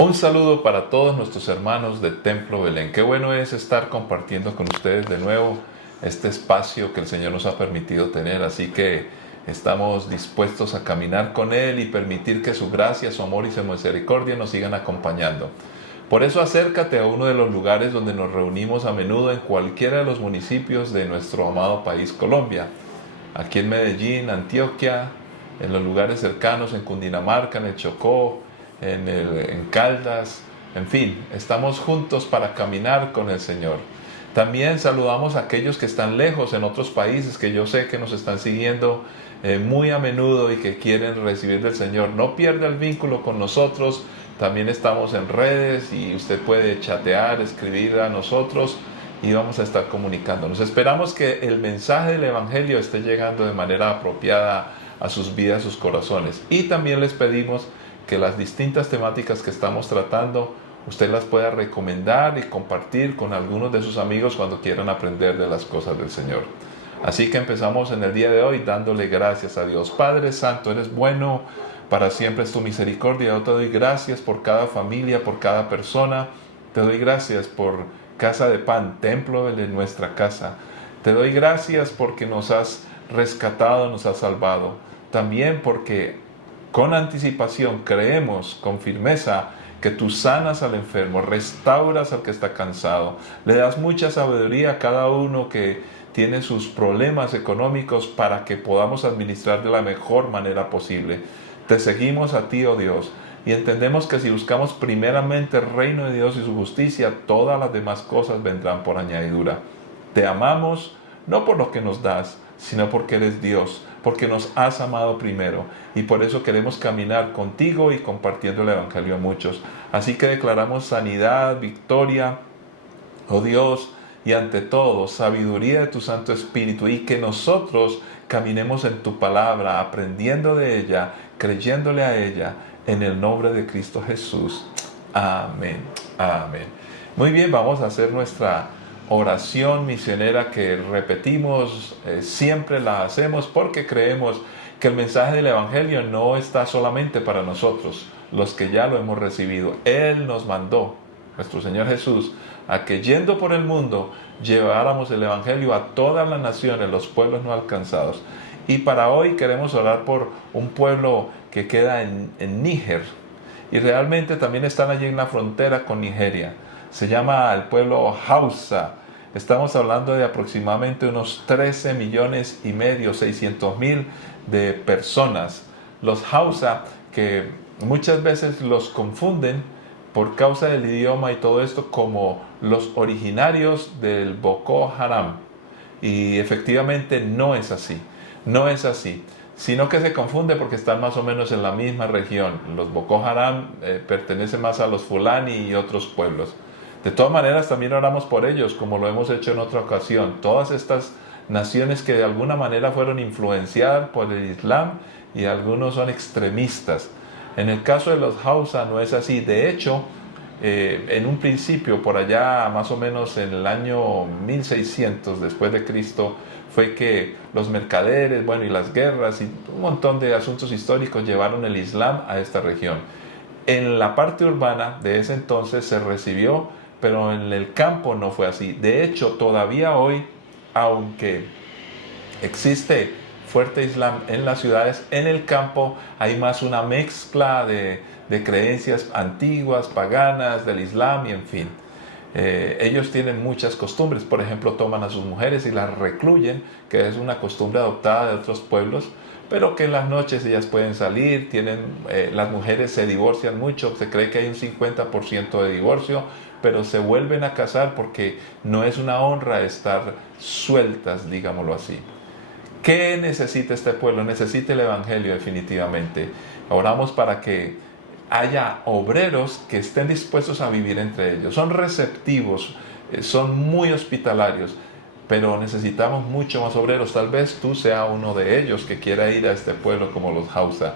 Un saludo para todos nuestros hermanos de Templo Belén. Qué bueno es estar compartiendo con ustedes de nuevo este espacio que el Señor nos ha permitido tener. Así que estamos dispuestos a caminar con Él y permitir que su gracia, su amor y su misericordia nos sigan acompañando. Por eso acércate a uno de los lugares donde nos reunimos a menudo en cualquiera de los municipios de nuestro amado país Colombia. Aquí en Medellín, Antioquia, en los lugares cercanos, en Cundinamarca, en el Chocó, en Caldas, en fin, estamos juntos para caminar con el Señor. También saludamos a aquellos que están lejos en otros países, que yo sé que nos están siguiendo muy a menudo y que quieren recibir del Señor. No pierda el vínculo con nosotros, también estamos en redes y usted puede chatear, escribir a nosotros y vamos a estar comunicándonos. Esperamos que el mensaje del Evangelio esté llegando de manera apropiada a sus vidas, a sus corazones. Y también les pedimos que las distintas temáticas que estamos tratando, usted las pueda recomendar y compartir con algunos de sus amigos cuando quieran aprender de las cosas del Señor. Así que empezamos en el día de hoy dándole gracias a Dios. Padre Santo, eres bueno, para siempre es tu misericordia. Yo te doy gracias por cada familia, por cada persona. Te doy gracias por Casa de Pan, templo de nuestra casa. Te doy gracias porque nos has rescatado, nos has salvado. También porque con anticipación creemos con firmeza que tú sanas al enfermo, restauras al que está cansado, le das mucha sabiduría a cada uno que tiene sus problemas económicos para que podamos administrar de la mejor manera posible. Te seguimos a ti, oh Dios, y entendemos que si buscamos primeramente el reino de Dios y su justicia, todas las demás cosas vendrán por añadidura. Te amamos no por lo que nos das, sino porque eres Dios, porque nos has amado primero y por eso queremos caminar contigo y compartiendo el Evangelio a muchos. Así que declaramos sanidad, victoria, oh Dios, y ante todo sabiduría de tu Santo Espíritu y que nosotros caminemos en tu palabra, aprendiendo de ella, creyéndole a ella, en el nombre de Cristo Jesús. Amén. Amén. Muy bien, vamos a hacer nuestra oración misionera que repetimos, siempre la hacemos porque creemos que el mensaje del Evangelio no está solamente para nosotros, los que ya lo hemos recibido. Él nos mandó, nuestro Señor Jesús, a que yendo por el mundo lleváramos el Evangelio a todas las naciones, los pueblos no alcanzados. Y para hoy queremos orar por un pueblo que queda en Níger y realmente también están allí en la frontera con Nigeria. Se llama el pueblo Hausa. Estamos hablando de aproximadamente unos 13 millones y medio, 600,000 de personas. Los Hausa, que muchas veces los confunden por causa del idioma y todo esto como los originarios del Boko Haram. Y efectivamente no es así, no es así, sino que se confunde porque están más o menos en la misma región. Los Boko Haram pertenecen más a los Fulani y otros pueblos. De todas maneras, también oramos por ellos, como lo hemos hecho en otra ocasión. Todas estas naciones que de alguna manera fueron influenciadas por el Islam y algunos son extremistas. En el caso de los Hausa no es así. De hecho, en un principio, por allá más o menos en el año 1600 después de Cristo, fue que los mercaderes, bueno, y las guerras y un montón de asuntos históricos llevaron el Islam a esta región. En la parte urbana de ese entonces se recibió, pero en el campo no fue así. De hecho, todavía hoy, aunque existe fuerte Islam en las ciudades, en el campo hay más una mezcla de creencias antiguas, paganas, del Islam y en fin. Ellos tienen muchas costumbres. Por ejemplo, toman a sus mujeres y las recluyen, que es una costumbre adoptada de otros pueblos, pero que en las noches ellas pueden salir, las mujeres se divorcian mucho, se cree que hay un 50% de divorcio, pero se vuelven a casar porque no es una honra estar sueltas, digámoslo así. ¿Qué necesita este pueblo? Necesita el Evangelio definitivamente. Oramos para que haya obreros que estén dispuestos a vivir entre ellos. Son receptivos, son muy hospitalarios, pero necesitamos mucho más obreros. Tal vez tú seas uno de ellos que quiera ir a este pueblo como los Hausa.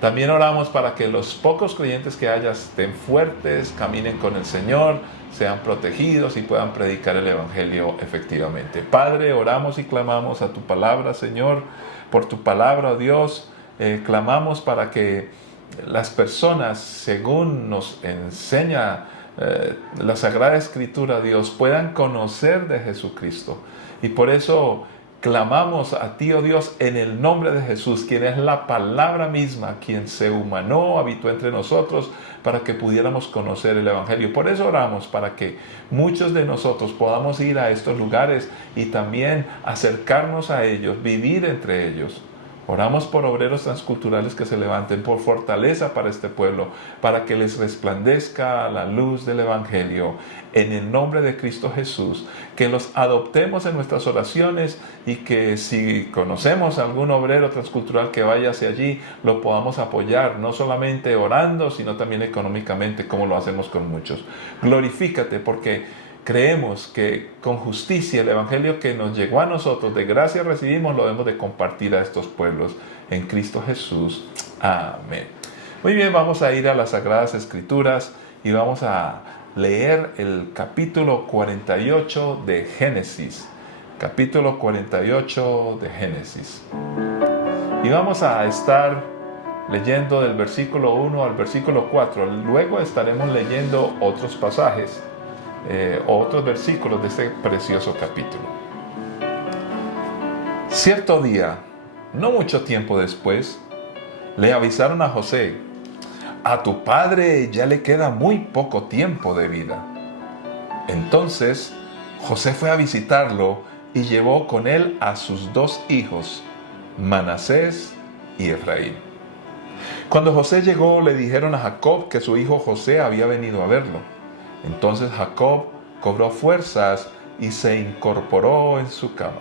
También oramos para que los pocos creyentes que haya estén fuertes, caminen con el Señor, sean protegidos y puedan predicar el Evangelio efectivamente. Padre, oramos y clamamos a tu palabra, Señor, por tu palabra, oh Dios. Clamamos para que las personas, según nos enseña la Sagrada Escritura, Dios, puedan conocer de Jesucristo. Y por eso clamamos a ti, oh Dios, en el nombre de Jesús, quien es la palabra misma, quien se humanó, habitó entre nosotros, para que pudiéramos conocer el Evangelio. Por eso oramos, para que muchos de nosotros podamos ir a estos lugares y también acercarnos a ellos, vivir entre ellos. Oramos por obreros transculturales que se levanten, por fortaleza para este pueblo, para que les resplandezca la luz del Evangelio. En el nombre de Cristo Jesús, que los adoptemos en nuestras oraciones y que si conocemos a algún obrero transcultural que vaya hacia allí, lo podamos apoyar, no solamente orando, sino también económicamente, como lo hacemos con muchos. Glorifícate, porque creemos que con justicia el Evangelio que nos llegó a nosotros, de gracia recibimos, lo debemos de compartir a estos pueblos en Cristo Jesús. Amén. Muy bien, vamos a ir a las Sagradas Escrituras y vamos a leer el capítulo 48 de Génesis. Capítulo 48 de Génesis. Y vamos a estar leyendo del versículo 1 al versículo 4. Luego estaremos leyendo otros pasajes, otros versículos de este precioso capítulo. Cierto día, no mucho tiempo después, le avisaron a José: a tu padre ya le queda muy poco tiempo de vida. Entonces José fue a visitarlo y llevó con él a sus dos hijos, Manasés y Efraín. Cuando José llegó, le dijeron a Jacob que su hijo José había venido a verlo. Entonces Jacob cobró fuerzas y se incorporó en su cama.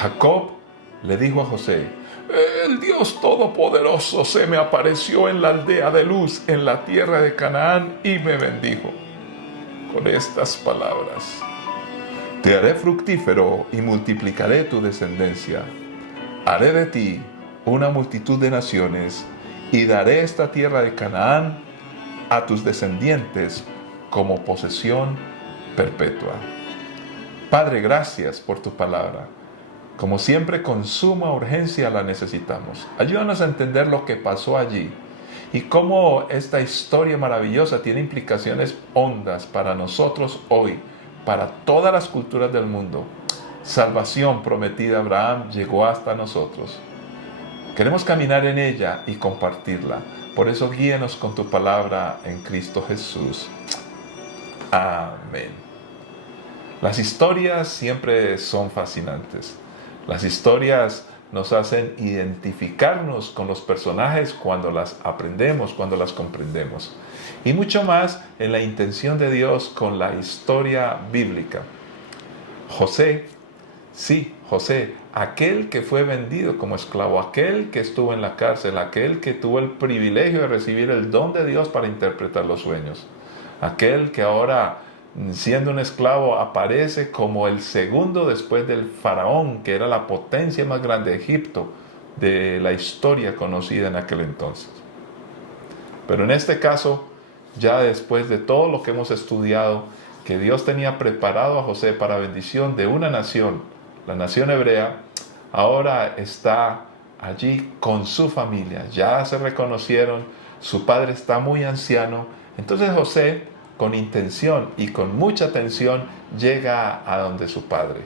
Jacob le dijo a José: el Dios Todopoderoso se me apareció en la aldea de Luz, en la tierra de Canaán, y me bendijo con estas palabras: te haré fructífero y multiplicaré tu descendencia. Haré de ti una multitud de naciones y daré esta tierra de Canaán a tus descendientes como posesión perpetua. Padre, gracias por tu palabra. Como siempre, con suma urgencia la necesitamos. Ayúdanos a entender lo que pasó allí y cómo esta historia maravillosa tiene implicaciones hondas para nosotros hoy, para todas las culturas del mundo. Salvación prometida a Abraham llegó hasta nosotros. Queremos caminar en ella y compartirla. Por eso guíanos con tu palabra en Cristo Jesús. Amén. Las historias siempre son fascinantes. Las historias nos hacen identificarnos con los personajes cuando las aprendemos, cuando las comprendemos. Y mucho más en la intención de Dios con la historia bíblica. José, sí, José, aquel que fue vendido como esclavo, aquel que estuvo en la cárcel, aquel que tuvo el privilegio de recibir el don de Dios para interpretar los sueños, aquel que ahora, siendo un esclavo, aparece como el segundo después del faraón, que era la potencia más grande de Egipto, de la historia conocida en aquel entonces. Pero en este caso, ya después de todo lo que hemos estudiado, que Dios tenía preparado a José para bendición de una nación, la nación hebrea, ahora está allí con su familia. Ya se reconocieron, su padre está muy anciano. Entonces José, con intención y con mucha atención, llega a donde su padre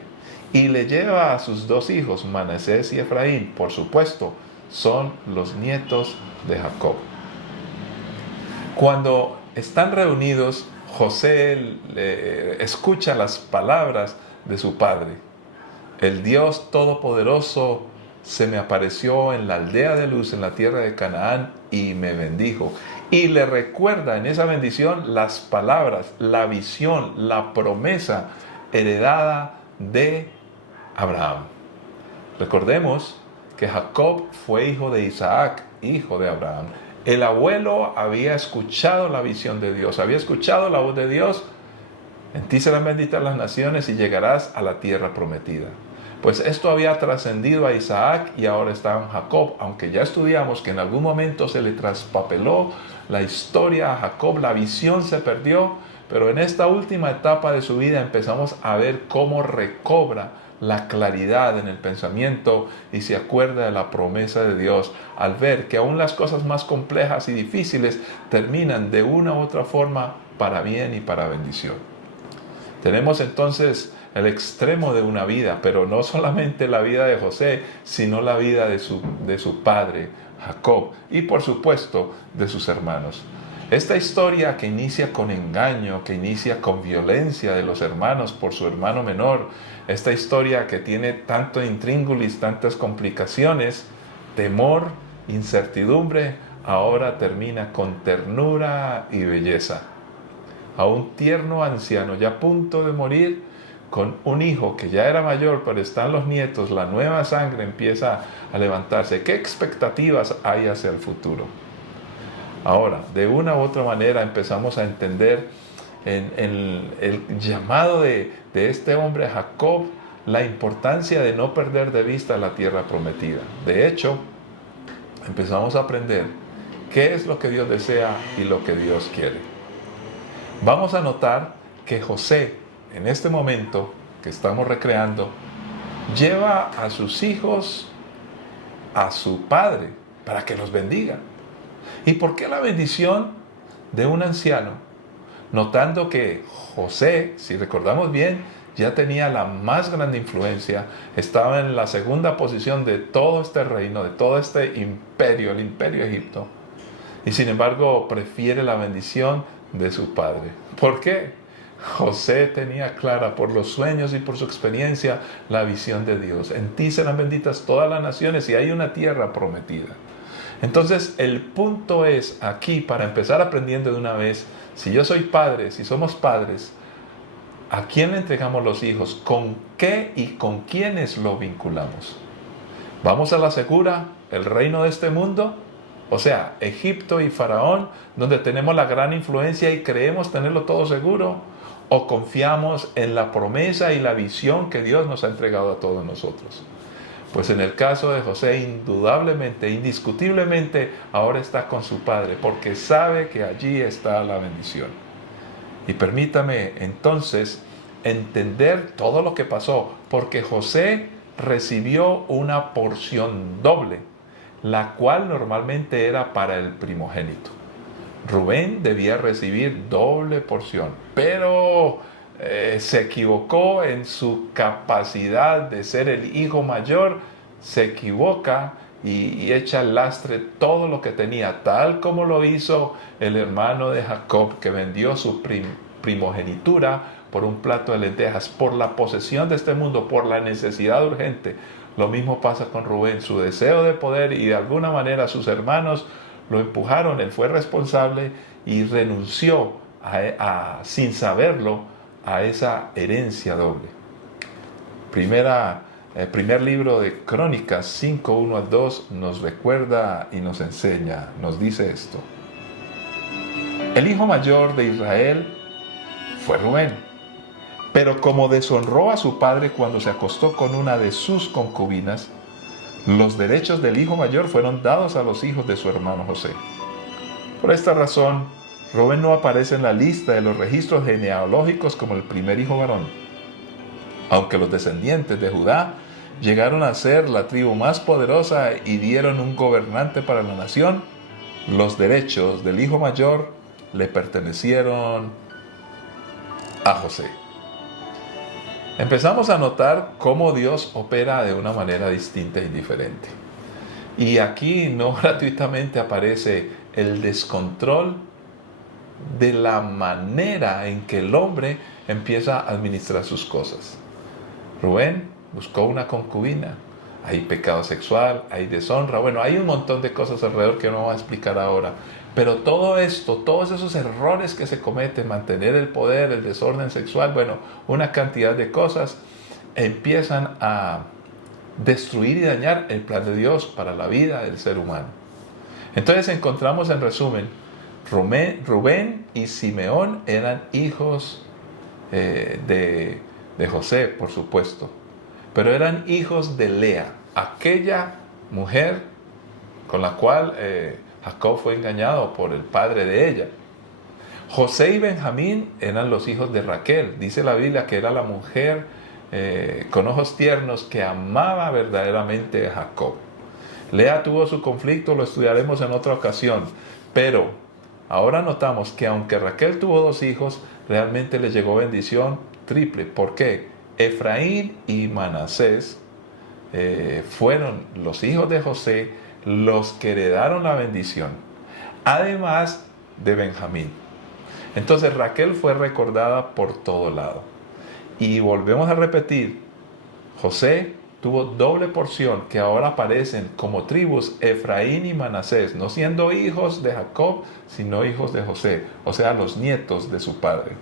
y le lleva a sus dos hijos, Manasés y Efraín. Por supuesto, son los nietos de Jacob. Cuando están reunidos, José escucha las palabras de su padre: el Dios Todopoderoso se me apareció en la aldea de Luz, en la tierra de Canaán, y me bendijo. Y le recuerda en esa bendición las palabras, la visión, la promesa heredada de Abraham. Recordemos que Jacob fue hijo de Isaac, hijo de Abraham. El abuelo había escuchado la visión de Dios, había escuchado la voz de Dios: en ti serán benditas las naciones y llegarás a la tierra prometida. Pues esto había trascendido a Isaac y ahora está en Jacob, aunque ya estudiamos que en algún momento se le traspapeló la historia a Jacob, la visión se perdió, pero en esta última etapa de su vida empezamos a ver cómo recobra la claridad en el pensamiento y se acuerda de la promesa de Dios al ver que aún las cosas más complejas y difíciles terminan de una u otra forma para bien y para bendición. Tenemos entonces el extremo de una vida, pero no solamente la vida de José, sino la vida de su padre, Jacob, y por supuesto de sus hermanos. Esta historia que inicia con engaño, que inicia con violencia de los hermanos por su hermano menor, esta historia que tiene tanto intríngulis, tantas complicaciones, temor, incertidumbre, ahora termina con ternura y belleza. A un tierno anciano ya a punto de morir, con un hijo que ya era mayor, pero están los nietos, la nueva sangre empieza a levantarse. ¿Qué expectativas hay hacia el futuro? Ahora, de una u otra manera empezamos a entender en el llamado de este hombre Jacob, la importancia de no perder de vista la tierra prometida. De hecho, empezamos a aprender qué es lo que Dios desea y lo que Dios quiere. Vamos a notar que José, en este momento que estamos recreando, lleva a sus hijos a su padre para que los bendiga. ¿Y por qué la bendición de un anciano? Notando que José, si recordamos bien, ya tenía la más grande influencia, estaba en la segunda posición de todo este reino, de todo este imperio, el imperio Egipto. Y sin embargo prefiere la bendición de su padre. ¿Por qué? José tenía clara por los sueños y por su experiencia la visión de Dios. En ti serán benditas todas las naciones y hay una tierra prometida. Entonces el punto es aquí, para empezar aprendiendo de una vez, si yo soy padre, si somos padres, ¿a quién le entregamos los hijos? ¿Con qué y con quiénes lo vinculamos? ¿Vamos a la segura, el reino de este mundo? O sea, Egipto y Faraón, donde tenemos la gran influencia y creemos tenerlo todo seguro, o confiamos en la promesa y la visión que Dios nos ha entregado a todos nosotros. Pues en el caso de José, indudablemente, indiscutiblemente, ahora está con su padre, porque sabe que allí está la bendición. Y permítame entonces entender todo lo que pasó, porque José recibió una porción doble, la cual normalmente era para el primogénito. Rubén debía recibir doble porción, pero se equivocó en su capacidad de ser el hijo mayor, se equivoca y echa al lastre todo lo que tenía, tal como lo hizo el hermano de Jacob, que vendió su primogenitura por un plato de lentejas, por la posesión de este mundo, por la necesidad urgente. Lo mismo pasa con Rubén, su deseo de poder, y de alguna manera sus hermanos lo empujaron, él fue responsable y renunció sin saberlo a esa herencia doble. Primer libro de Crónicas 5, 1 al 2 nos recuerda y nos enseña, nos dice esto. El hijo mayor de Israel fue Rubén. Pero como deshonró a su padre cuando se acostó con una de sus concubinas, los derechos del hijo mayor fueron dados a los hijos de su hermano José. Por esta razón, Rubén no aparece en la lista de los registros genealógicos como el primer hijo varón. Aunque los descendientes de Judá llegaron a ser la tribu más poderosa y dieron un gobernante para la nación, los derechos del hijo mayor le pertenecieron a José. Empezamos a notar cómo Dios opera de una manera distinta y diferente. Y aquí no gratuitamente aparece el descontrol de la manera en que el hombre empieza a administrar sus cosas. Rubén buscó una concubina. Hay pecado sexual, hay deshonra. Bueno, hay un montón de cosas alrededor que no vamos a explicar ahora. Pero todo esto, todos esos errores que se cometen, mantener el poder, el desorden sexual, bueno, una cantidad de cosas, empiezan a destruir y dañar el plan de Dios para la vida del ser humano. Entonces encontramos en resumen, Rubén y Simeón eran hijos de José, por supuesto, pero eran hijos de Lea, aquella mujer con la cual Jacob fue engañado por el padre de ella. José y Benjamín eran los hijos de Raquel. Dice la Biblia que era la mujer con ojos tiernos que amaba verdaderamente a Jacob. Lea tuvo su conflicto, lo estudiaremos en otra ocasión, pero ahora notamos que aunque Raquel tuvo 2 hijos, realmente le llegó bendición triple. ¿Por qué? Efraín y Manasés fueron los hijos de José los que heredaron la bendición, además de Benjamín. Entonces Raquel fue recordada por todo lado. Y volvemos a repetir, José tuvo doble porción que ahora aparecen como tribus Efraín y Manasés, no siendo hijos de Jacob, sino hijos de José, o sea, los nietos de su padre.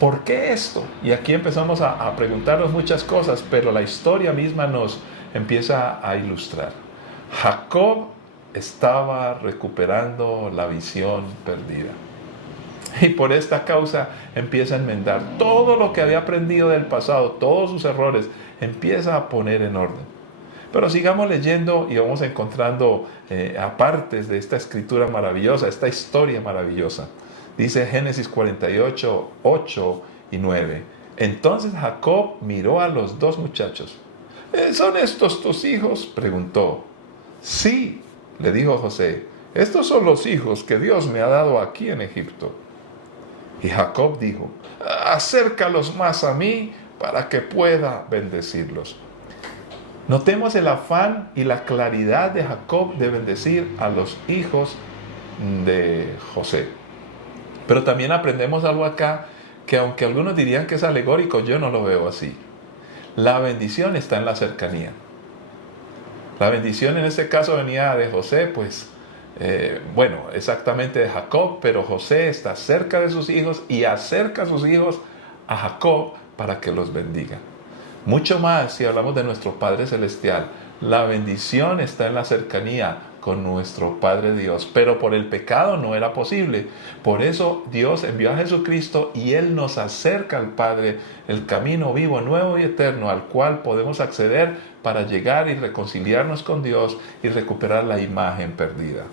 ¿Por qué esto? Y aquí empezamos a preguntarnos muchas cosas, pero la historia misma nos empieza a ilustrar. Jacob estaba recuperando la visión perdida. Y por esta causa empieza a enmendar todo lo que había aprendido del pasado, todos sus errores, empieza a poner en orden. Pero sigamos leyendo y vamos encontrando apartes de esta escritura maravillosa, esta historia maravillosa. Dice Génesis 48, 8 y 9. Entonces Jacob miró a los 2 muchachos. ¿Son estos tus hijos?, preguntó. Sí, le dijo José, estos son los hijos que Dios me ha dado aquí en Egipto. Y Jacob dijo, acércalos más a mí para que pueda bendecirlos. Notemos el afán y la claridad de Jacob de bendecir a los hijos de José. Pero también aprendemos algo acá que aunque algunos dirían que es alegórico, yo no lo veo así. La bendición está en la cercanía. La bendición en este caso venía de José, pues, exactamente de Jacob, pero José está cerca de sus hijos y acerca a sus hijos a Jacob para que los bendiga. Mucho más si hablamos de nuestro Padre Celestial. La bendición está en la cercanía con nuestro Padre Dios, pero por el pecado no era posible. Por eso Dios envió a Jesucristo y Él nos acerca al Padre, el camino vivo, nuevo y eterno al cual podemos acceder para llegar y reconciliarnos con Dios y recuperar la imagen perdida.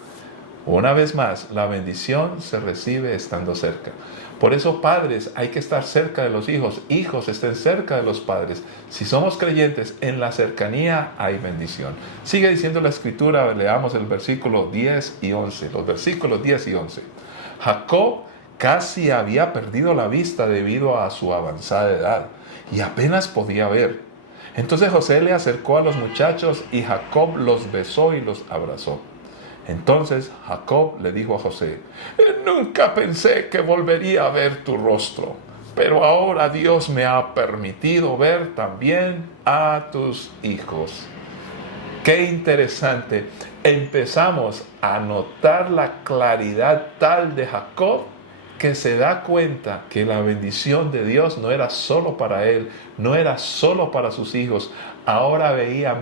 Una vez más, la bendición se recibe estando cerca. Por eso, padres, hay que estar cerca de los hijos. Hijos, estén cerca de los padres. Si somos creyentes, en la cercanía hay bendición. Sigue diciendo la Escritura, leamos el versículo 10 y 11. Los versículos 10 y 11. Jacob casi había perdido la vista debido a su avanzada edad y apenas podía ver. Entonces José le acercó a los muchachos y Jacob los besó y los abrazó. Entonces Jacob le dijo a José, nunca pensé que volvería a ver tu rostro, pero ahora Dios me ha permitido ver también a tus hijos. Qué interesante. Empezamos a notar la claridad tal de Jacob que se da cuenta que la bendición de Dios no era solo para él, no era solo para sus hijos. Ahora veía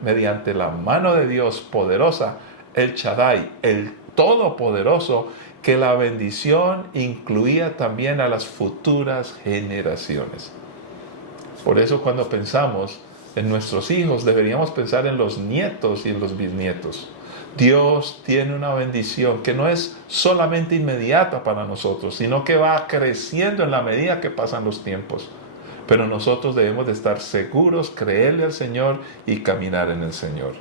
mediante la mano de Dios poderosa, el Shaddai, el Todopoderoso, que la bendición incluía también a las futuras generaciones. Por eso cuando pensamos en nuestros hijos, deberíamos pensar en los nietos y en los bisnietos. Dios tiene una bendición que no es solamente inmediata para nosotros, sino que va creciendo en la medida que pasan los tiempos. Pero nosotros debemos de estar seguros, creerle al Señor y caminar en el Señor.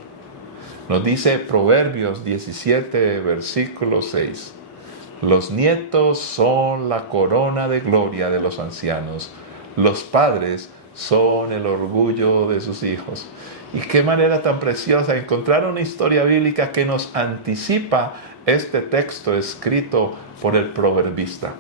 Nos dice Proverbios 17, versículo 6. Los nietos son la corona de gloria de los ancianos. Los padres son el orgullo de sus hijos. Y qué manera tan preciosa encontrar una historia bíblica que nos anticipa este texto escrito por el proverbista.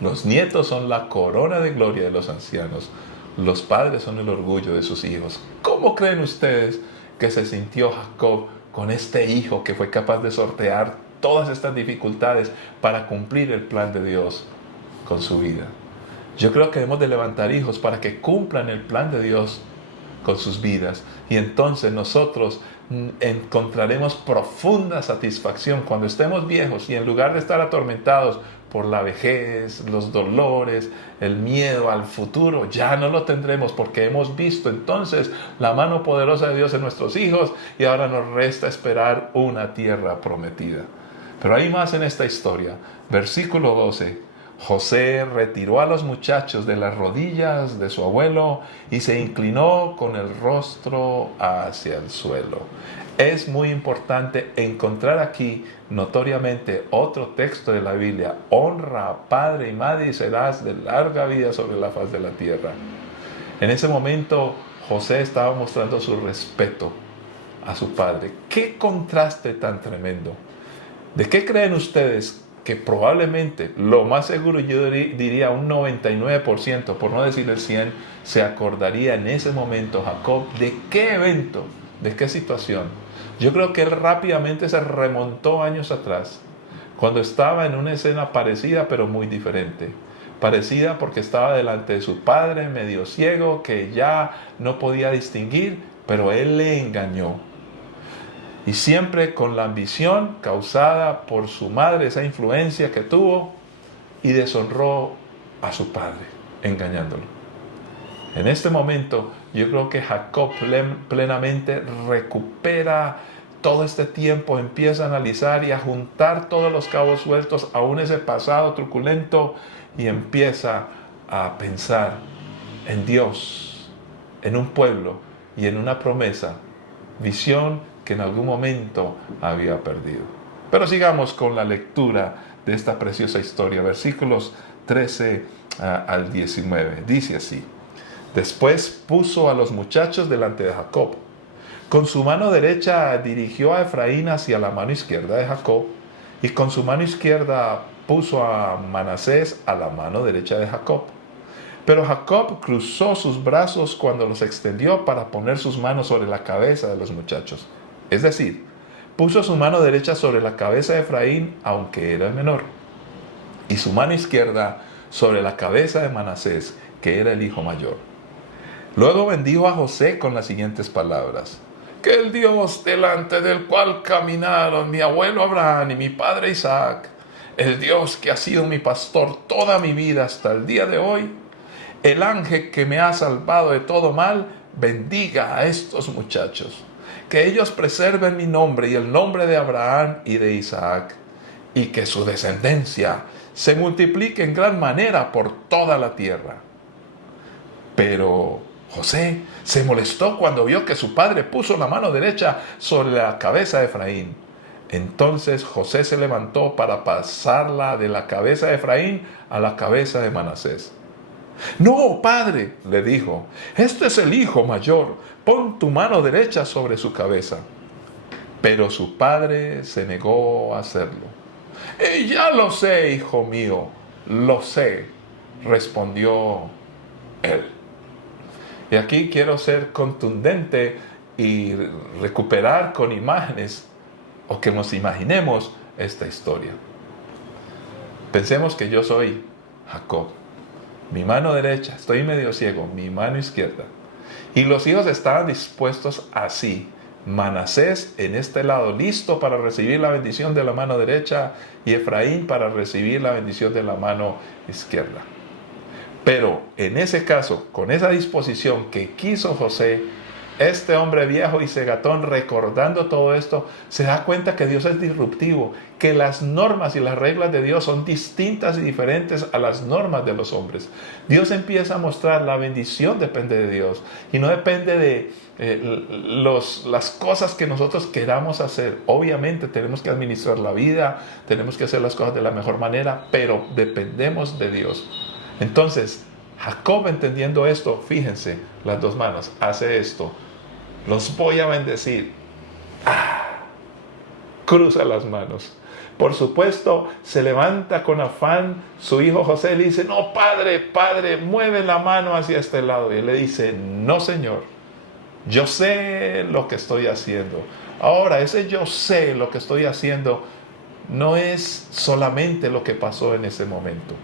Los nietos son la corona de gloria de los ancianos. Los padres son el orgullo de sus hijos. ¿Cómo creen ustedes que se sintió Jacob con este hijo que fue capaz de sortear todas estas dificultades para cumplir el plan de Dios con su vida? Yo creo que debemos de levantar hijos para que cumplan el plan de Dios con sus vidas, y entonces nosotros encontraremos profunda satisfacción cuando estemos viejos, y en lugar de estar atormentados por la vejez, los dolores, el miedo al futuro, ya no lo tendremos porque hemos visto entonces la mano poderosa de Dios en nuestros hijos, y ahora nos resta esperar una tierra prometida. Pero hay más en esta historia. Versículo 12. José retiró a los muchachos de las rodillas de su abuelo y se inclinó con el rostro hacia el suelo. Es muy importante encontrar aquí notoriamente otro texto de la Biblia: honra a padre y madre y serás de larga vida sobre la faz de la tierra. En ese momento José estaba mostrando su respeto a su padre. ¡Qué contraste tan tremendo! ¿De qué creen ustedes que probablemente, lo más seguro, yo diría un 99%, por no decir el 100%, se acordaría en ese momento Jacob de qué evento, de qué situación? Yo creo que él rápidamente se remontó años atrás, cuando estaba en una escena parecida pero muy diferente. Parecida porque estaba delante de su padre, medio ciego, que ya no podía distinguir, pero él le engañó. Y siempre con la ambición causada por su madre, esa influencia que tuvo, y deshonró a su padre, engañándolo. En este momento, yo creo que Jacob plenamente recupera todo este tiempo, empieza a analizar y a juntar todos los cabos sueltos, aún ese pasado truculento, y empieza a pensar en Dios, en un pueblo y en una promesa, visión que en algún momento había perdido. Pero sigamos con la lectura de esta preciosa historia, versículos 13 al 19. Dice así: Después puso a los muchachos delante de Jacob. Con su mano derecha dirigió a Efraín hacia la mano izquierda de Jacob, y con su mano izquierda puso a Manasés a la mano derecha de Jacob. Pero Jacob cruzó sus brazos cuando los extendió para poner sus manos sobre la cabeza de los muchachos. Es decir, puso su mano derecha sobre la cabeza de Efraín, aunque era el menor, y su mano izquierda sobre la cabeza de Manasés, que era el hijo mayor. Luego bendijo a José con las siguientes palabras: Que el Dios delante del cual caminaron mi abuelo Abraham y mi padre Isaac, el Dios que ha sido mi pastor toda mi vida hasta el día de hoy, el ángel que me ha salvado de todo mal, bendiga a estos muchachos. Que ellos preserven mi nombre y el nombre de Abraham y de Isaac, y que su descendencia se multiplique en gran manera por toda la tierra. Pero José se molestó cuando vio que su padre puso la mano derecha sobre la cabeza de Efraín. Entonces José se levantó para pasarla de la cabeza de Efraín a la cabeza de Manasés. No, padre, le dijo, este es el hijo mayor, pon tu mano derecha sobre su cabeza. Pero su padre se negó a hacerlo. Ya lo sé, hijo mío, lo sé, respondió él. Y aquí quiero ser contundente y recuperar con imágenes, o que nos imaginemos esta historia. Pensemos que yo soy Jacob. Mi mano derecha, estoy medio ciego, mi mano izquierda. Y los hijos estaban dispuestos así. Manasés en este lado, listo para recibir la bendición de la mano derecha, y Efraín para recibir la bendición de la mano izquierda. Pero en ese caso, con esa disposición que quiso José, este hombre viejo y cegatón, recordando todo esto, se da cuenta que Dios es disruptivo, que las normas y las reglas de Dios son distintas y diferentes a las normas de los hombres. Dios empieza a mostrar la bendición depende de Dios y no depende de las cosas que nosotros queramos hacer. Obviamente tenemos que administrar la vida, tenemos que hacer las cosas de la mejor manera, pero dependemos de Dios. Entonces, Jacob, entendiendo esto, fíjense, las dos manos, hace esto: los voy a bendecir. Cruza las manos. Por supuesto, se levanta con afán su hijo José y le dice: no, padre, mueve la mano hacia este lado. Y él le dice: no, señor, yo sé lo que estoy haciendo. Ahora, ese yo sé lo que estoy haciendo no es solamente lo que pasó en ese momento.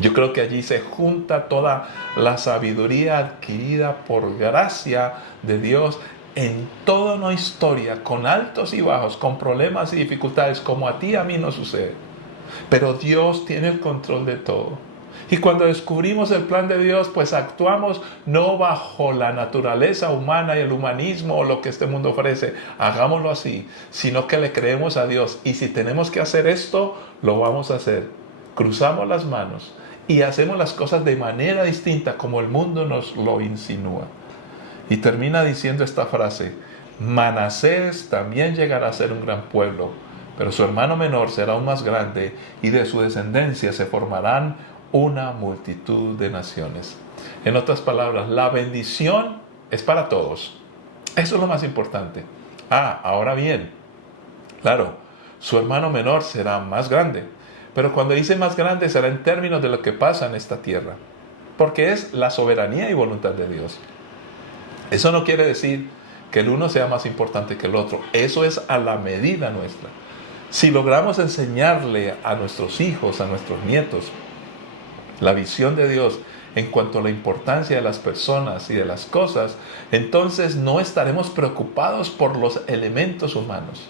Yo creo que allí se junta toda la sabiduría adquirida por gracia de Dios en toda una historia, con altos y bajos, con problemas y dificultades, como a ti y a mí nos sucede. Pero Dios tiene el control de todo. Y cuando descubrimos el plan de Dios, pues actuamos no bajo la naturaleza humana y el humanismo o lo que este mundo ofrece, hagámoslo así, sino que le creemos a Dios. Y si tenemos que hacer esto, lo vamos a hacer. cruzamos las manos y hacemos las cosas de manera distinta como el mundo nos lo insinúa. Y termina diciendo esta frase: Manasés también llegará a ser un gran pueblo, pero su hermano menor será aún más grande, y de su descendencia se formarán una multitud de naciones. En otras palabras, la bendición es para todos. Eso es lo más importante. Ahora bien, claro, su hermano menor será más grande, pero cuando dice más grande será en términos de lo que pasa en esta tierra, porque es la soberanía y voluntad de Dios. Eso no quiere decir que el uno sea más importante que el otro. Eso es a la medida nuestra. Si logramos enseñarle a nuestros hijos, a nuestros nietos, la visión de Dios en cuanto a la importancia de las personas y de las cosas, entonces no estaremos preocupados por los elementos humanos.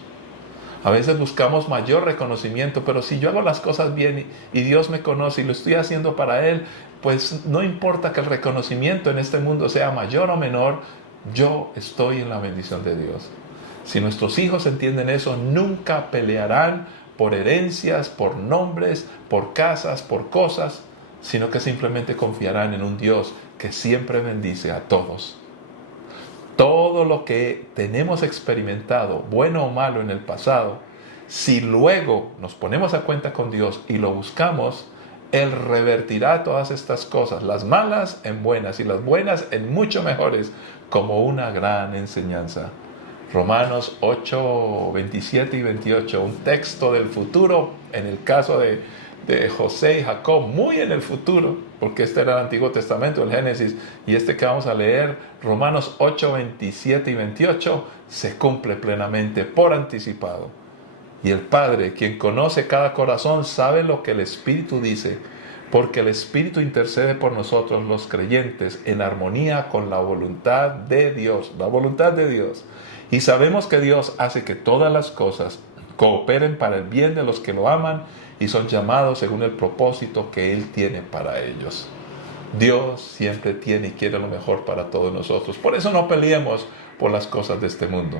A veces buscamos mayor reconocimiento, pero si yo hago las cosas bien y Dios me conoce y lo estoy haciendo para Él, pues no importa que el reconocimiento en este mundo sea mayor o menor, yo estoy en la bendición de Dios. Si nuestros hijos entienden eso, nunca pelearán por herencias, por nombres, por casas, por cosas, sino que simplemente confiarán en un Dios que siempre bendice a todos. Todo lo que tenemos experimentado, bueno o malo en el pasado, si luego nos ponemos a cuenta con Dios y lo buscamos, Él revertirá todas estas cosas, las malas en buenas y las buenas en mucho mejores, como una gran enseñanza. Romanos 8, 27 y 28, un texto del futuro, en el caso de José y Jacob, muy en el futuro, porque este era el Antiguo Testamento, el Génesis, y este que vamos a leer, Romanos 8, 27 y 28, se cumple plenamente por anticipado. Y el Padre, quien conoce cada corazón, sabe lo que el Espíritu dice, porque el Espíritu intercede por nosotros los creyentes en armonía con la voluntad de Dios, la voluntad de Dios. Y sabemos que Dios hace que todas las cosas cooperen para el bien de los que lo aman y son llamados según el propósito que Él tiene para ellos. Dios siempre tiene y quiere lo mejor para todos nosotros. Por eso no peleemos por las cosas de este mundo.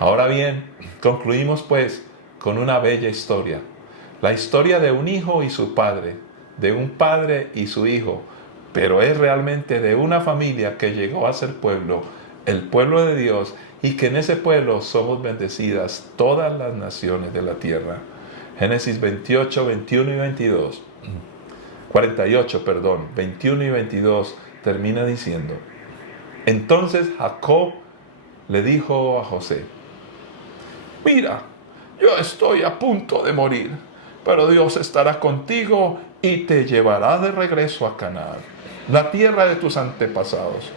Ahora bien, concluimos pues con una bella historia. La historia de un hijo y su padre, de un padre y su hijo, pero es realmente de una familia que llegó a ser pueblo, el pueblo de Dios, y que en ese pueblo somos bendecidas todas las naciones de la tierra. Génesis 28, 21 y 22. 48, 21 y 22 termina diciendo: Entonces Jacob le dijo a José: Mira, yo estoy a punto de morir, pero Dios estará contigo y te llevará de regreso a Canaán, la tierra de tus antepasados.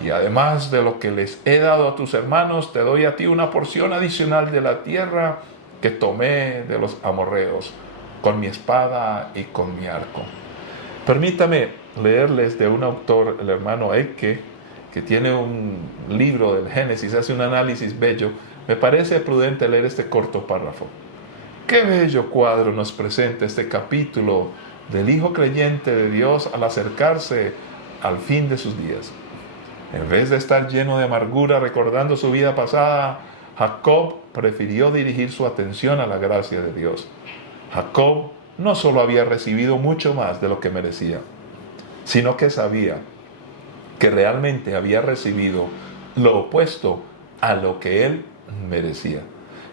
Y además de lo que les he dado a tus hermanos, te doy a ti una porción adicional de la tierra que tomé de los amorreos, con mi espada y con mi arco. Permítame leerles de un autor, el hermano Eike, que tiene un libro del Génesis, hace un análisis bello. Me parece prudente leer este corto párrafo. Qué bello cuadro nos presenta este capítulo del hijo creyente de Dios al acercarse al fin de sus días. En vez de estar lleno de amargura recordando su vida pasada, Jacob prefirió dirigir su atención a la gracia de Dios. Jacob no solo había recibido mucho más de lo que merecía, sino que sabía que realmente había recibido lo opuesto a lo que él merecía.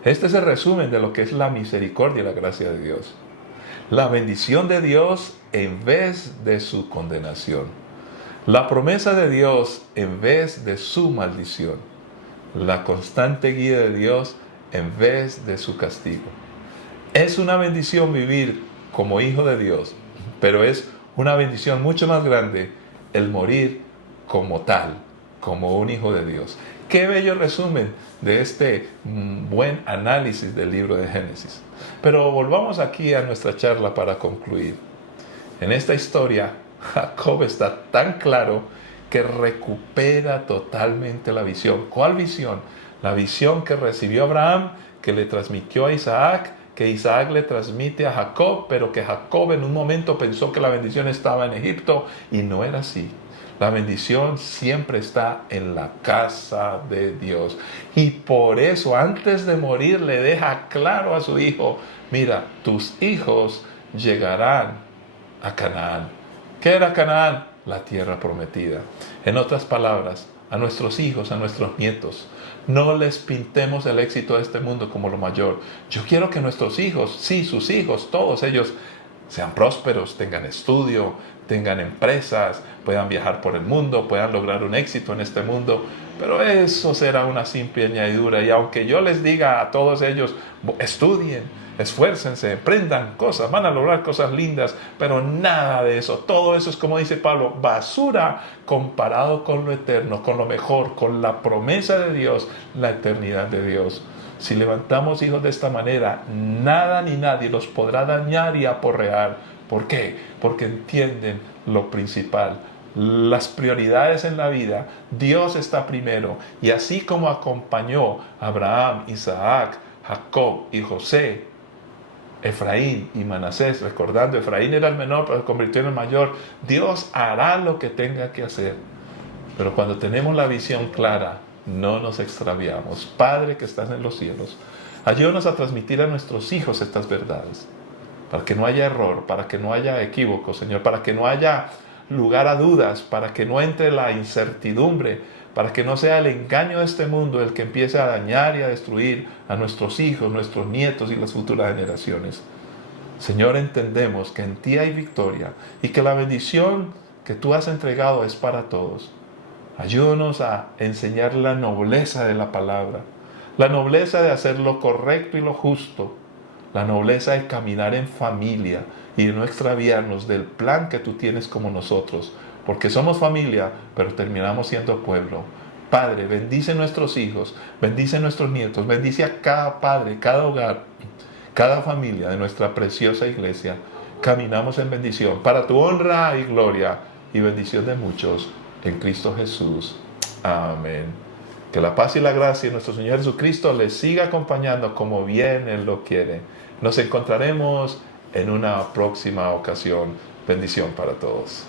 Este es el resumen de lo que es la misericordia y la gracia de Dios. La bendición de Dios en vez de su condenación. La promesa de Dios en vez de su maldición. La constante guía de Dios en vez de su castigo. Es una bendición vivir como hijo de Dios, pero es una bendición mucho más grande el morir como tal, como un hijo de Dios. Qué bello resumen de este buen análisis del libro de Génesis. Pero volvamos aquí a nuestra charla para concluir. En esta historia, Jacob está tan claro que recupera totalmente la visión. ¿Cuál visión? La visión que recibió Abraham, que le transmitió a Isaac, que Isaac le transmite a Jacob, pero que Jacob en un momento pensó que la bendición estaba en Egipto y no era así. La bendición siempre está en la casa de Dios. Y por eso antes de morir le deja claro a su hijo: mira, tus hijos llegarán a Canaán. ¿Qué era Canaán? La tierra prometida. En otras palabras, a nuestros hijos, a nuestros nietos, no les pintemos el éxito de este mundo como lo mayor. Yo quiero que nuestros hijos, sí, sus hijos, todos ellos, sean prósperos, tengan estudio, tengan empresas, puedan viajar por el mundo, puedan lograr un éxito en este mundo. Pero eso será una simple añadidura. Y aunque yo les diga a todos ellos, estudien, esfuércense, aprendan cosas, van a lograr cosas lindas, pero nada de eso. Todo eso es, como dice Pablo, basura comparado con lo eterno, con lo mejor, con la promesa de Dios, la eternidad de Dios. Si levantamos hijos de esta manera, nada ni nadie los podrá dañar y aporrear. ¿Por qué? Porque entienden lo principal. Las prioridades en la vida, Dios está primero. Y así como acompañó a Abraham, Isaac, Jacob y José, Efraín y Manasés, recordando, Efraín era el menor, pero se convirtió en el mayor. Dios hará lo que tenga que hacer. Pero cuando tenemos la visión clara, no nos extraviamos. Padre que estás en los cielos, ayúdanos a transmitir a nuestros hijos estas verdades, para que no haya error, para que no haya equívoco, Señor, para que no haya lugar a dudas, para que no entre la incertidumbre, para que no sea el engaño de este mundo el que empiece a dañar y a destruir a nuestros hijos, nuestros nietos y las futuras generaciones. Señor, entendemos que en ti hay victoria y que la bendición que tú has entregado es para todos. Ayúdanos a enseñar la nobleza de la palabra, la nobleza de hacer lo correcto y lo justo, la nobleza de caminar en familia y de no extraviarnos del plan que tú tienes como nosotros, porque somos familia, pero terminamos siendo pueblo. Padre, bendice a nuestros hijos, bendice a nuestros nietos, bendice a cada padre, cada hogar, cada familia de nuestra preciosa iglesia. Caminamos en bendición para tu honra y gloria y bendición de muchos en Cristo Jesús. Amén. Que la paz y la gracia de nuestro Señor Jesucristo les siga acompañando como bien Él lo quiere. Nos encontraremos en una próxima ocasión. Bendición para todos.